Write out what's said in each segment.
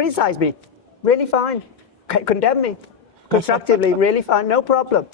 criticize me, really fine. Condemn me constructively, really fine, no problem.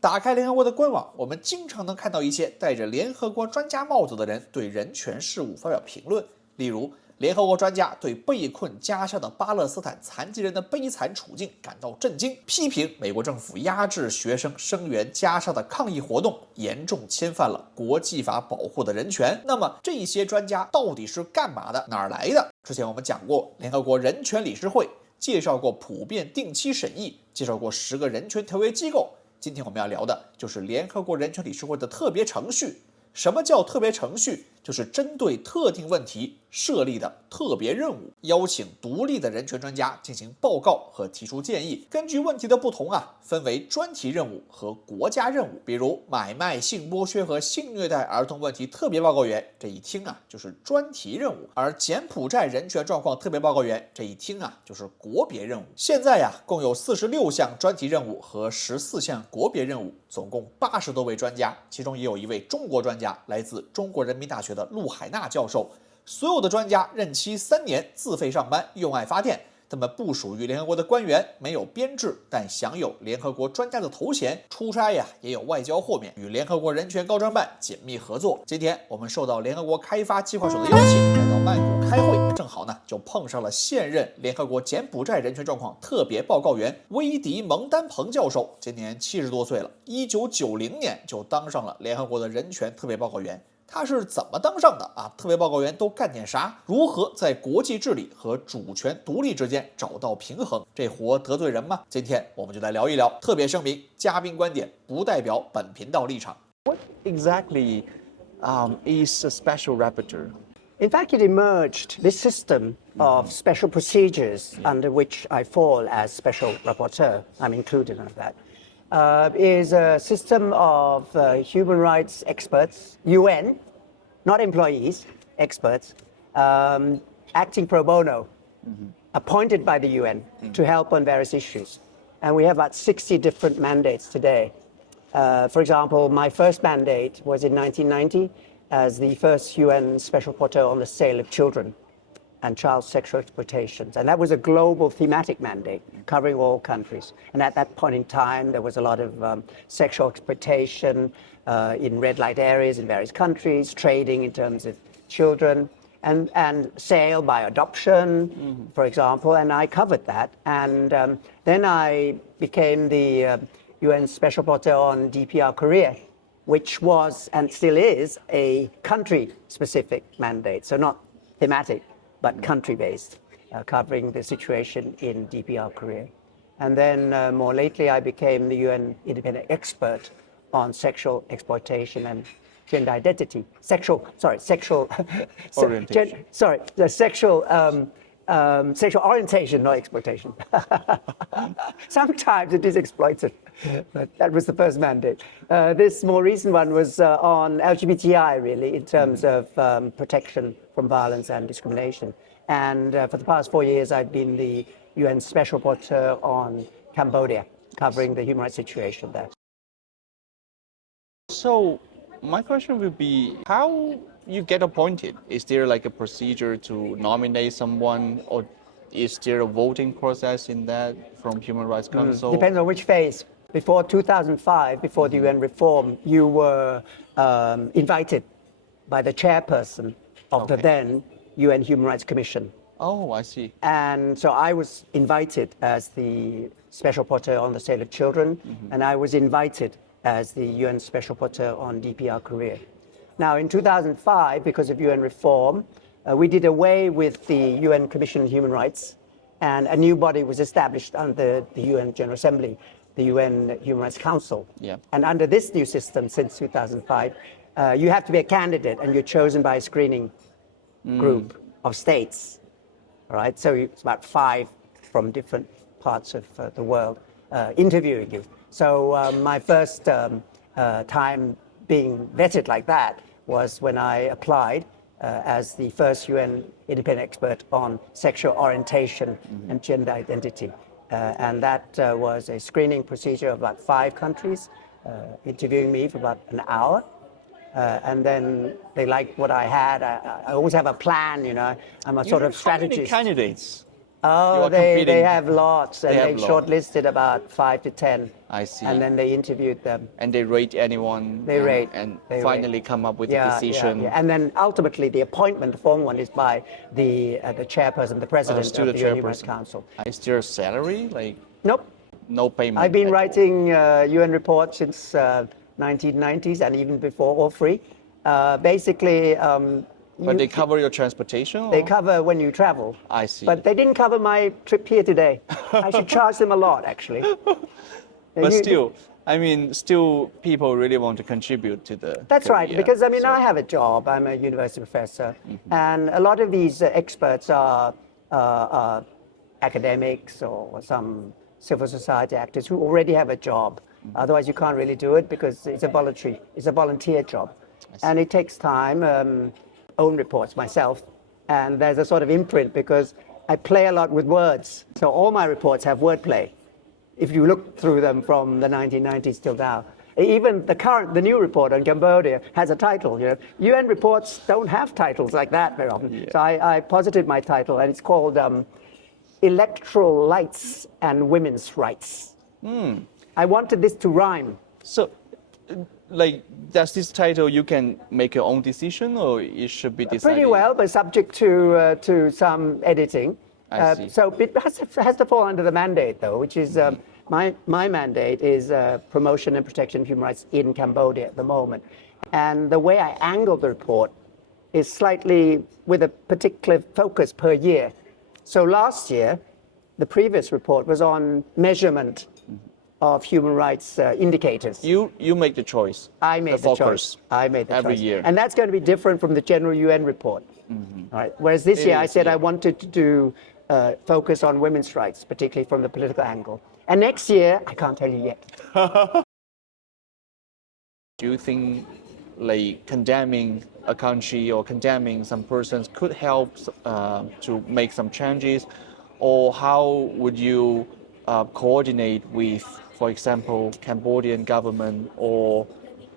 打开联合国的官网，我们经常能看到一些戴着联合国专家帽子的人对人权事务发表评论。例如，联合国专家对被困加沙的巴勒斯坦残疾人的悲惨处境感到震惊，批评美国政府压制学生声援加沙的抗议活动，严重侵犯了国际法保护的人权。那么，这些专家到底是干嘛的？哪儿来的？之前我们讲过，联合国人权理事会介绍过普遍定期审议，介绍过10个人权条约机构。今天我们要聊的就是联合国人权理事会的特别程序。什么叫特别程序？就是针对特定问题设立的特别任务，邀请独立的人权专家进行报告和提出建议。根据问题的不同分为专题任务和国家任务。比如买卖、性剥削和性虐待儿童问题特别报告员，这一听就是专题任务；而柬埔寨人权状况特别报告员，这一听就是国别任务。现在共有46项专题任务和14项国别任务，总共80多位专家，其中也有一位中国专家，来自中国人民大学的陆海娜教授。所有的专家任期3年，自费上班，用爱发电。他们不属于联合国的官员，没有编制，但享有联合国专家的头衔。出差也有外交豁免，与联合国人权高专办紧密合作。今天我们受到联合国开发计划署的邀请，来到曼谷开会，正好就碰上了现任联合国柬埔寨人权状况特别报告员威迪蒙丹蓬教授，今年70多岁了，1990年就当上了联合国的人权特别报告员。他是怎么当上的特别报告员都干点啥？如何在国际治理和主权独立之间找到平衡？这活得罪人吗？今天我们就来聊一聊。特别声明：嘉宾观点不代表本频道立场。 What exactly is a special rapporteur? In fact, it emerged, this system of special procedures under which I fall as special rapporteur, I'm included in that, is a system of human rights experts, UN, not employees, experts, acting pro bono, appointed by the UN to help on various issues. And we have about 60 different mandates today. For example, my first mandate was in 1990 as the first UN Special Rapporteur on the sale of children and child sexual exploitations. And that was a global thematic mandate covering all countries. And at that point in time, there was a lot of sexual exploitation in red light areas in various countries, trading in terms of children, and sale by adoption, for example, and I covered that. And then I became the UN Special Rapporteur on DPR Korea, which was and still is a country-specific mandate, so not thematic, but country-based, covering the situation in DPR Korea. And then more lately, I became the UN independent expert on sexual exploitation and gender identity, sexual orientation. Sexual orientation, not exploitation. Sometimes it is exploited, but that was the first mandate. This more recent one was on LGBTI, really, in terms of protection from violence and discrimination. And for the past 4 years, I've been the UN Special Rapporteur on Cambodia, covering the human rights situation there. So my question would be, how you get appointed? Is there like a procedure to nominate someone, or is there a voting process in that from Human Rights Council? Depends on which phase. Before 2005, before the UN reform, you were invited by the chairperson of the then UN Human Rights Commission. Oh, I see. And so I was invited as the Special Rapporteur on the sale of children, and I was invited as the UN Special Rapporteur on DPR Korea. Now, in 2005, because of UN reform, we did away with the UN Commission on Human Rights, and a new body was established under the UN General Assembly, the UN Human Rights Council. Yeah. And under this new system, since 2005, you have to be a candidate, and you're chosen by a screening group of states. All right, so it's about 5 from different parts of the world interviewing you. So my first time being vetted like that was when I applied as the first UN independent expert on sexual orientation and gender identity. And that was a screening procedure of about 5 countries, interviewing me for about an hour. And then they liked what I had. I always have a plan, you know. I'm a sort of strategist. How many candidates Oh, are they competing. have lots, and They they have lots. shortlisted about 5 to 10. I see. And then they interviewed them. And they rate anyone. They rate. And They finally rate. come up with a decision. And then ultimately the appointment, the formal one, is by the chairperson, the president Still of the the Human Rights chairperson. Council. Is there a salary? Like Nope. no payment? I've been at all? writing UN reports since 1990s and even before, all free. Basically, But they cover your transportation? they or- cover when you travel. I see. But they didn't cover my trip here today. I should charge them a lot, actually. But You- still, I mean, still people really want to contribute to the That's right, career, because I mean, so- I have a job. I'm a university professor, and a lot of these experts are academics or some civil society actors who already have a job. Otherwise, you can't really do it because it's a volunteer job, and it takes time. Own reports myself, and there's a sort of imprint because I play a lot with words. So all my reports have wordplay. If you look through them from the 1990s till now. Even the new report on Cambodia has a title. You know, UN reports don't have titles like that very often. Yeah. So I posited my title, and it's called Electoral Lights and Women's Rights. I wanted this to rhyme. So, like, does this title you can make your own decision, or it should be decided? Pretty well, but subject to some editing. I see. So it has to fall under the mandate, though, which is my mandate is promotion and protection of human rights in Cambodia at the moment. And the way I angle the report is slightly with a particular focus per year. So last year, the previous report was on measurement of human rights indicators. You make the choice. I made the focus choice. I made the every choice. year. And that's going to be different from the general UN report. All right. Whereas this It year I is, said yeah. I wanted to do focus on women's rights, particularly from the political angle. And next year, I can't tell you yet. Do you think, like, condemning a country or condemning some persons could help to make some changes, or how would you coordinate with, for example, Cambodian government or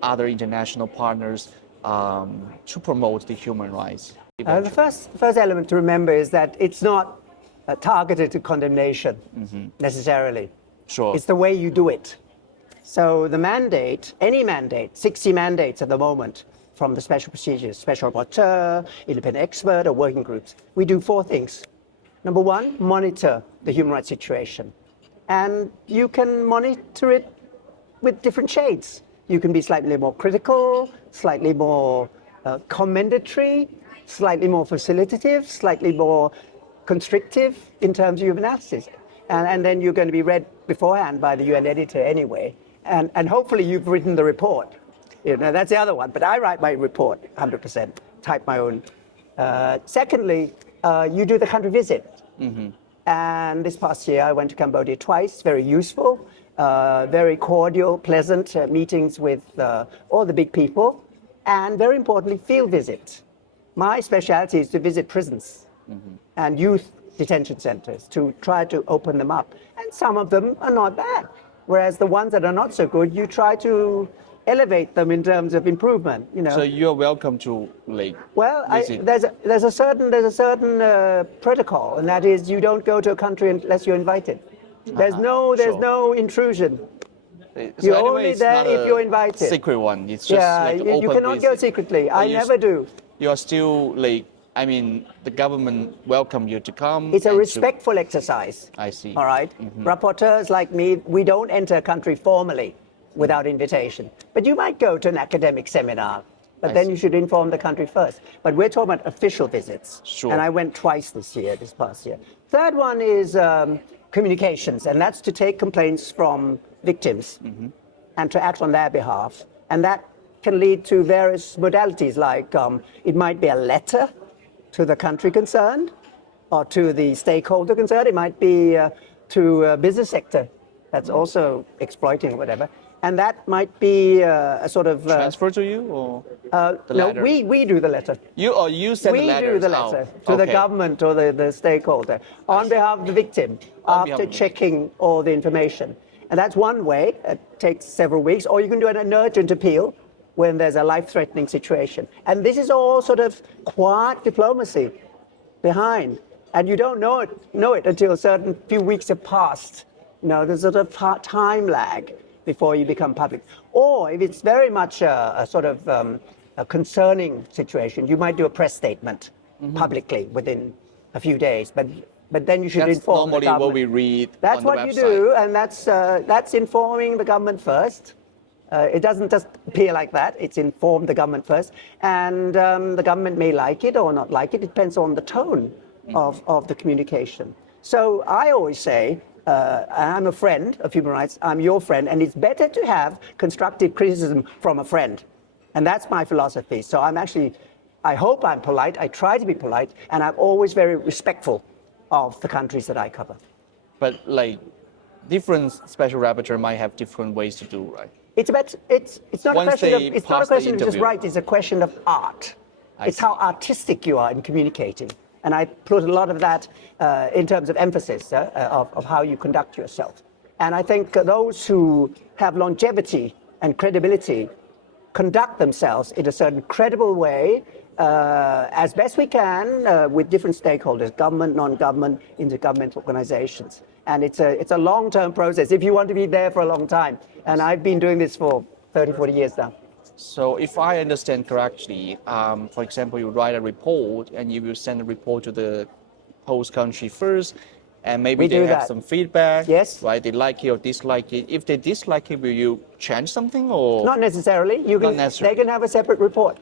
other international partners to promote the human rights? The first element to remember is that it's not targeted to condemnation necessarily. Sure. It's the way you do it. So the mandate, any mandate, 60 mandates at the moment from the special procedures, special rapporteur, independent expert, or working groups, we do 4 things. Number 1, monitor the human rights situation. And you can monitor it with different shades. You can be slightly more critical, slightly more commendatory, slightly more facilitative, slightly more constrictive in terms of your analysis. And then you're going to be read beforehand by the UN editor anyway. And hopefully you've written the report. You know, that's the other one. But I write my report 100%, type my own. Secondly, you do the country visit. And this past year, I went to Cambodia twice, very useful, very cordial, pleasant meetings with all the big people. And very importantly, field visits. My specialty is to visit prisons and youth detention centers to try to open them up. And some of them are not bad. Whereas the ones that are not so good, you try to elevate them in terms of improvement. You know. So you're welcome to, like, Well, visit. there's a certain protocol, and that is you don't go to a country unless you're invited. There's sure. no intrusion. So You're anyway, only it's there not if a you're invited. Secret one. It's just Yeah, like an you open cannot go visit. secretly. I you never do. You're still, like, I mean, the government welcome you to come. It's a and to- respectful exercise. I see. All right? Rapporteurs like me, we don't enter a country formally without invitation. But you might go to an academic seminar, but I then see. you should inform the country first. But we're talking about official visits. Sure. And I went twice this past year. Third one is communications, and that's to take complaints from victims and to act on their behalf. And that can lead to various modalities, like it might be a letter to the country concerned or to the stakeholder concerned. It might be to a business sector that's also exploiting whatever. And that might be a sort of... Transfer to you, or the no, letter? we do the letter. You send the We letters do the out. letter to the Okay. government or the stakeholder on behalf of the victim On behalf after of the checking all the information. And that's one way. It takes several weeks. Or you can do an urgent appeal when there's a life-threatening situation. And this is all sort of quiet diplomacy behind. and you don't know it until a certain few weeks have passed. There's a sort of time lag before you become public. Or if it's very much a sort of a concerning situation, you might do a press statement publicly within a few days. But then you should inform the government. That's normally what we read That's on the what website. you do, and that's informing the government first. It doesn't just appear like that. It's informed the government first, and the government may like it or not like it. It depends on the tone of the communication. So I always say, I'm a friend of human rights. I'm your friend, and it's better to have constructive criticism from a friend, and that's my philosophy. So I hope I'm polite. I try to be polite, and I'm always very respectful of the countries that I cover. But like, different special rapporteur might have different ways to do, right? It's not a question of just right. It's a question of art. It's how artistic you are in communicating. And I put a lot of that in terms of emphasis of how you conduct yourself. And I think those who have longevity and credibility conduct themselves in a certain credible way as best we can with different stakeholders, government, non-government, intergovernmental organizations. And it's a long-term process if you want to be there for a long time. And I've been doing this for 30, 40 years now. So if I understand correctly, for example, you write a report and you will send a report to the host country first, and maybe they have some feedback. Yes. Right? They like it or dislike it. If they dislike it, will you change something or? Not necessarily. Not necessarily. They can have a separate report.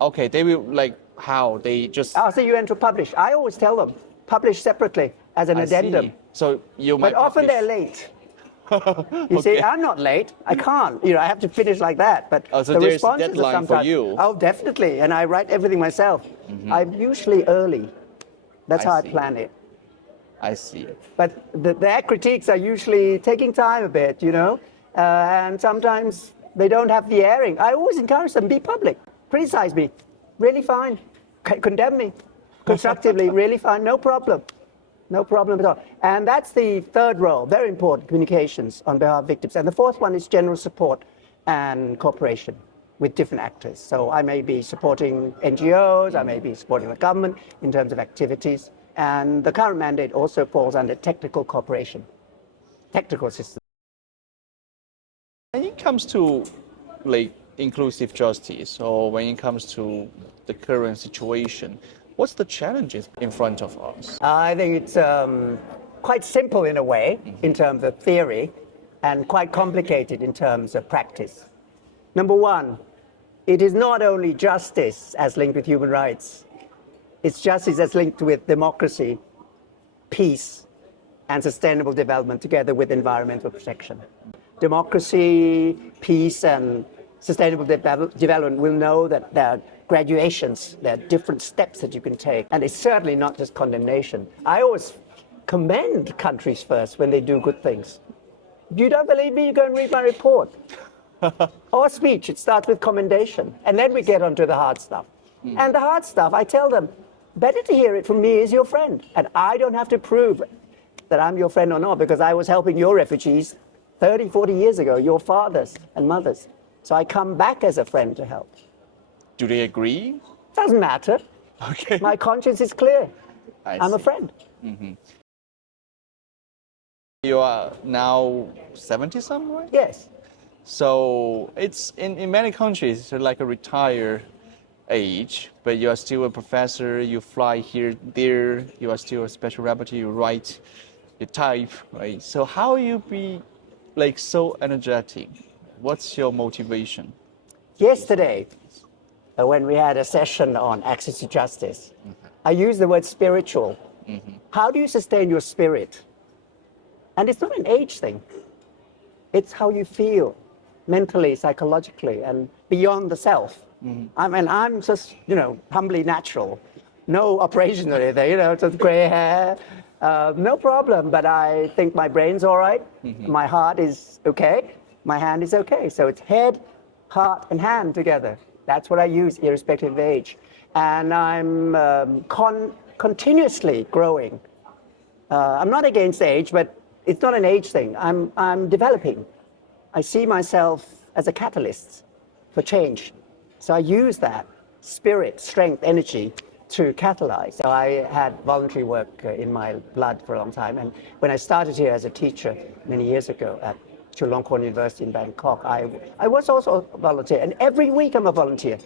Okay, they will like how? They just. So you enter publish. I always tell them, publish separately as an addendum. See. So you might. But often they're late. You see, I'm not late. I can't. I have to finish like that. But so the there's responses a deadline are sometimes. for you. Oh, definitely. And I write everything myself. I'm usually early. That's how I plan it. I see. But their critiques are usually taking time a bit, and sometimes they don't have the airing. I always encourage them, be public. Criticize me. Really fine. Condemn me. Constructively. Really fine. No problem. No problem at all. And that's the third role, very important, communications on behalf of victims. And the fourth one is general support and cooperation with different actors. So I may be supporting NGOs, I may be supporting the government in terms of activities. And the current mandate also falls under technical cooperation, technical assistance. When it comes to like inclusive justice, or when it comes to the current situation, what's the challenges in front of us? I think it's quite simple in a way, in terms of theory, and quite complicated in terms of practice. Number one, it is not only justice as linked with human rights, it's justice as linked with democracy, peace, and sustainable development together with environmental protection. Democracy, peace, and sustainable development will know that there are graduations, there are different steps that you can take, and it's certainly not just condemnation. I always commend countries first when they do good things. If you don't believe me, you go and read my report. Or speech, it starts with commendation, and then we get onto the hard stuff. And the hard stuff, I tell them, better to hear it from me as your friend, and I don't have to prove that I'm your friend or not, because I was helping your refugees 30, 40 years ago, your fathers and mothers. So I come back as a friend to help. Do they agree? Doesn't matter. Okay. My conscience is clear. I'm a see. friend. You are now 70-some, right? Yes. So it's in many countries, it's like a retired age, but you are still a professor, you fly here, there, you are still a special rapporteur, you write, you type, right? So how you be like so energetic? What's your motivation? Yesterday, when we had a session on access to justice, I used the word spiritual. How do you sustain your spirit? And it's not an age thing. It's how you feel mentally, psychologically, and beyond the self. I mean, I'm just, humbly natural. No operation or anything, just gray hair. No problem, but I think my brain's all right. My heart is okay. My hand is okay. So it's head, heart, and hand together. That's what I use, irrespective of age. And I'm continuously growing. I'm not against age, but it's not an age thing. I'm developing. I see myself as a catalyst for change. So I use that spirit, strength, energy to catalyze. So I had voluntary work in my blood for a long time. And when I started here as a teacher many years ago at Chulalongkorn University in Bangkok, I was also a volunteer. And every week I'm a volunteer,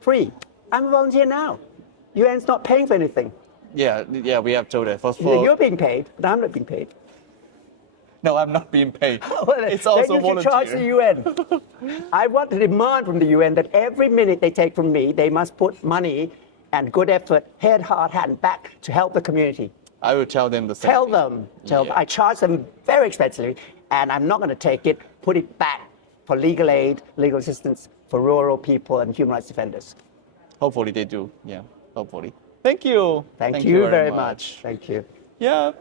free. I'm a volunteer now. UN's not paying for anything. Yeah, we have told that. You're being paid, but I'm not being paid. No, I'm not being paid. Well, It's also then you should charge the UN. I want to demand from the UN that every minute they take from me, they must put money and good effort, head, heart, hand back to help the community. I will tell them the same. Tell thing. them. Yeah. I charge them very expensively, and I'm not going to take it, put it back for legal aid, legal assistance for rural people and human rights defenders. Hopefully they do. Yeah, hopefully. Thank you. Thank you very much. much. Thank you. Yeah.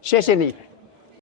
谢谢你。